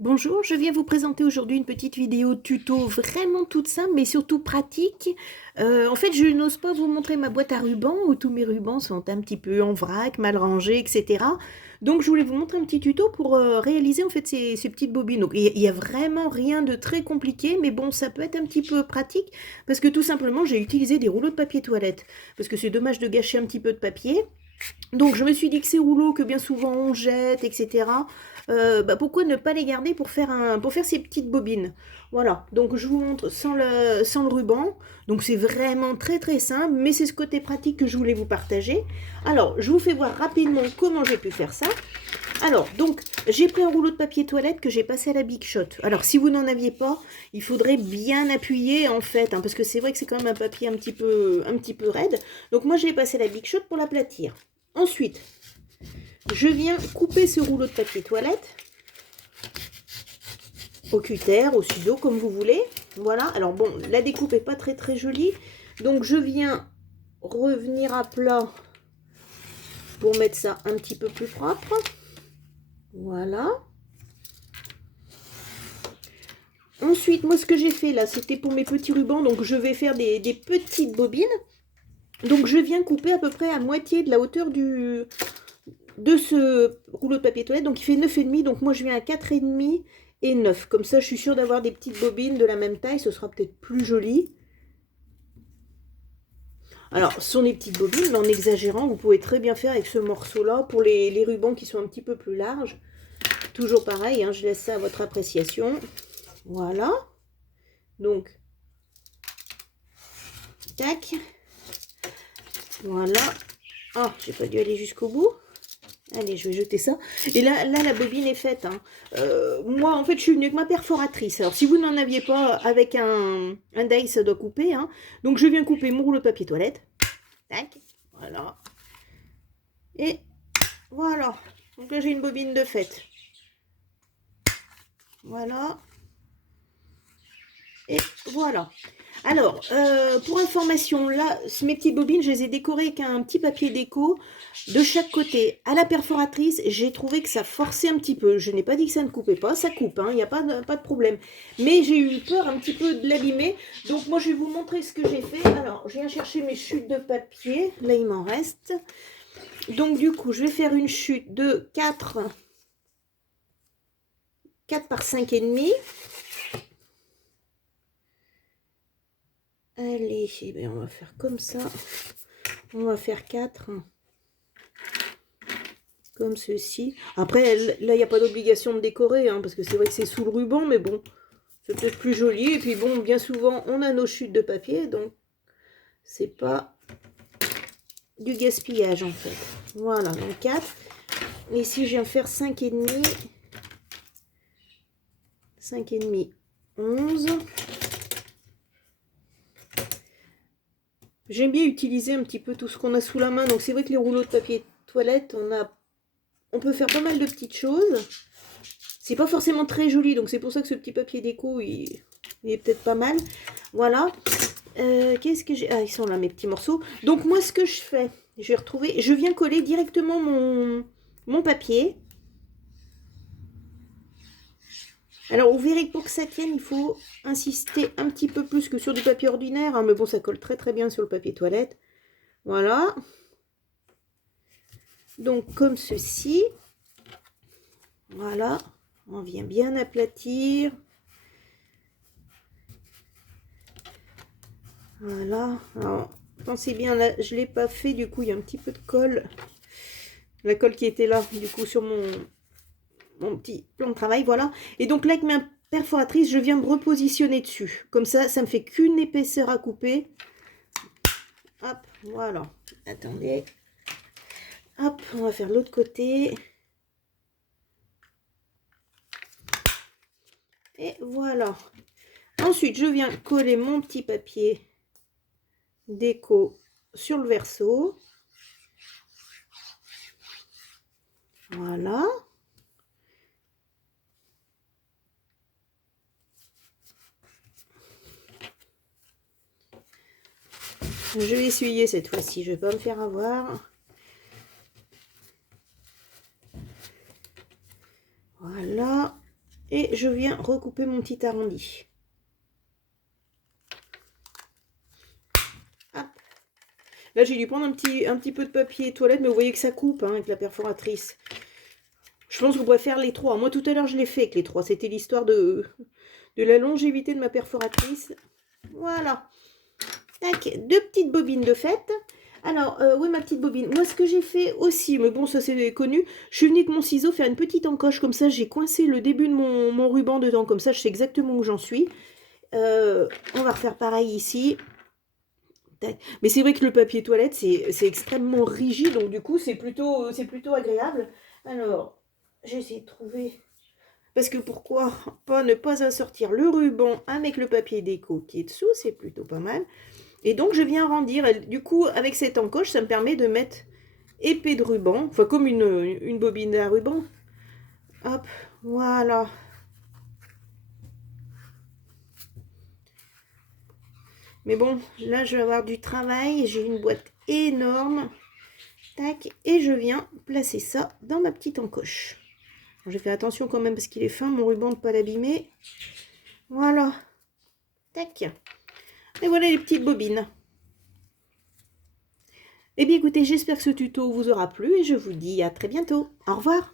Bonjour, je viens vous présenter aujourd'hui une petite vidéo tuto vraiment toute simple mais surtout pratique. En fait, je n'ose pas vous montrer ma boîte à rubans où tous mes rubans sont un petit peu en vrac, mal rangés, etc. Donc je voulais vous montrer un petit tuto pour réaliser en fait ces petites bobines. Donc il y a vraiment rien de très compliqué, mais bon, ça peut être un petit peu pratique parce que tout simplement j'ai utilisé des rouleaux de papier toilette parce que c'est dommage de gâcher un petit peu de papier. Donc je me suis dit que ces rouleaux que bien souvent on jette, etc., pourquoi ne pas les garder pour faire ces petites bobines. Voilà, donc je vous montre sans le ruban. Donc c'est vraiment très très simple, mais c'est ce côté pratique que je voulais vous partager. Alors, je vous fais voir rapidement comment j'ai pu faire ça. Alors, donc, j'ai pris un rouleau de papier toilette que j'ai passé à la Big Shot. Alors, si vous n'en aviez pas, il faudrait bien appuyer, en fait, hein, parce que c'est vrai que c'est quand même un papier un petit peu raide. Donc, moi, j'ai passé à la Big Shot pour l'aplatir. Ensuite, je viens couper ce rouleau de papier toilette au cutter, au ciseau, comme vous voulez. Voilà. Alors, bon, la découpe n'est pas très très jolie. Donc, je viens revenir à plat pour mettre ça un petit peu plus propre. Voilà. Ensuite, moi, ce que j'ai fait là, c'était pour mes petits rubans. Donc, je vais faire des petites bobines. Donc, je viens couper à peu près à moitié de la hauteur de ce rouleau de papier toilette. Donc, il fait 9,5. Donc, moi, je viens à 4,5 et 9. Comme ça, je suis sûre d'avoir des petites bobines de la même taille. Ce sera peut-être plus joli. Alors, ce sont des petites bobines, mais en exagérant, vous pouvez très bien faire avec ce morceau-là pour les rubans qui sont un petit peu plus larges. Toujours pareil, hein, je laisse ça à votre appréciation. Voilà. Donc, tac. Voilà. Ah, j'ai pas dû aller jusqu'au bout. Allez, je vais jeter ça. Et là la bobine est faite, hein. Moi, en fait, je suis venue avec ma perforatrice. Alors, si vous n'en aviez pas avec un die, ça doit couper, hein. Donc, je viens couper mon rouleau de papier toilette. Tac. Voilà. Et voilà. Donc là, j'ai une bobine de fête. Voilà. Et voilà. Alors, pour information, là, mes petites bobines, je les ai décorées avec un petit papier déco de chaque côté. À la perforatrice, j'ai trouvé que ça forçait un petit peu. Je n'ai pas dit que ça ne coupait pas, ça coupe, hein, il n'y a pas de problème. Mais j'ai eu peur un petit peu de l'abîmer. Donc moi, je vais vous montrer ce que j'ai fait. Alors, je viens chercher mes chutes de papier. Là, il m'en reste. Donc du coup, je vais faire une chute de 4 par 5,5. Allez, eh bien, on va faire comme ça. On va faire 4. Comme ceci. Après, là, il n'y a pas d'obligation de décorer, hein, parce que c'est vrai que c'est sous le ruban, mais bon, c'est peut-être plus joli. Et puis bon, bien souvent, on a nos chutes de papier, donc c'est pas du gaspillage, en fait. Voilà, donc 4. Ici, je viens faire 5,5. 5,5, 11. J'aime bien utiliser un petit peu tout ce qu'on a sous la main. Donc c'est vrai que les rouleaux de papier toilette, on peut faire pas mal de petites choses. C'est pas forcément très joli, donc c'est pour ça que ce petit papier déco, il est peut-être pas mal. Voilà. Qu'est-ce que j'ai... Ah, ils sont là, mes petits morceaux. Donc moi, ce que je fais, je vais retrouver... Je viens coller directement mon papier. Alors, vous verrez que pour que ça tienne, il faut insister un petit peu plus que sur du papier ordinaire, hein, mais bon, ça colle très très bien sur le papier toilette. Voilà. Donc, comme ceci. Voilà. On vient bien aplatir. Voilà. Alors, pensez bien, là, je ne l'ai pas fait, du coup, il y a un petit peu de colle. La colle qui était là, du coup, sur mon petit plan de travail, voilà. Et donc là, avec ma perforatrice, je viens me repositionner dessus. Comme ça me fait qu'une épaisseur à couper. Hop, voilà. Attendez. Hop, on va faire l'autre côté. Et voilà. Ensuite, je viens coller mon petit papier déco sur le verso. Voilà. Je vais essuyer cette fois-ci, je ne vais pas me faire avoir. Voilà. Et je viens recouper mon petit arrondi. Hop. Là, j'ai dû prendre un petit peu de papier toilette, mais vous voyez que ça coupe hein, avec la perforatrice. Je pense qu'on pourrait faire les 3. Moi, tout à l'heure, je l'ai fait avec les 3. C'était l'histoire de la longévité de ma perforatrice. Voilà. Tac, 2 petites bobines de fête. Alors, oui, ma petite bobine. Moi, ce que j'ai fait aussi, mais bon, ça c'est connu, je suis venue avec mon ciseau faire une petite encoche, comme ça, j'ai coincé le début de mon ruban dedans, comme ça, je sais exactement où j'en suis. On va refaire pareil ici. Tac. Mais c'est vrai que le papier toilette, c'est extrêmement rigide, donc du coup, c'est plutôt agréable. Alors, j'ai essayé de trouver... Parce que pourquoi pas ne pas assortir le ruban avec le papier déco qui est dessous, c'est plutôt pas mal. Et donc, je viens arrondir. Du coup, avec cette encoche, ça me permet de mettre épais de ruban. Enfin, comme une bobine à ruban. Hop, voilà. Mais bon, là, je vais avoir du travail. J'ai une boîte énorme. Tac, et je viens placer ça dans ma petite encoche. Je vais faire attention quand même parce qu'il est fin, mon ruban, de ne pas l'abîmer. Voilà. Tac. Et voilà les petites bobines. Eh bien écoutez, j'espère que ce tuto vous aura plu et je vous dis à très bientôt. Au revoir.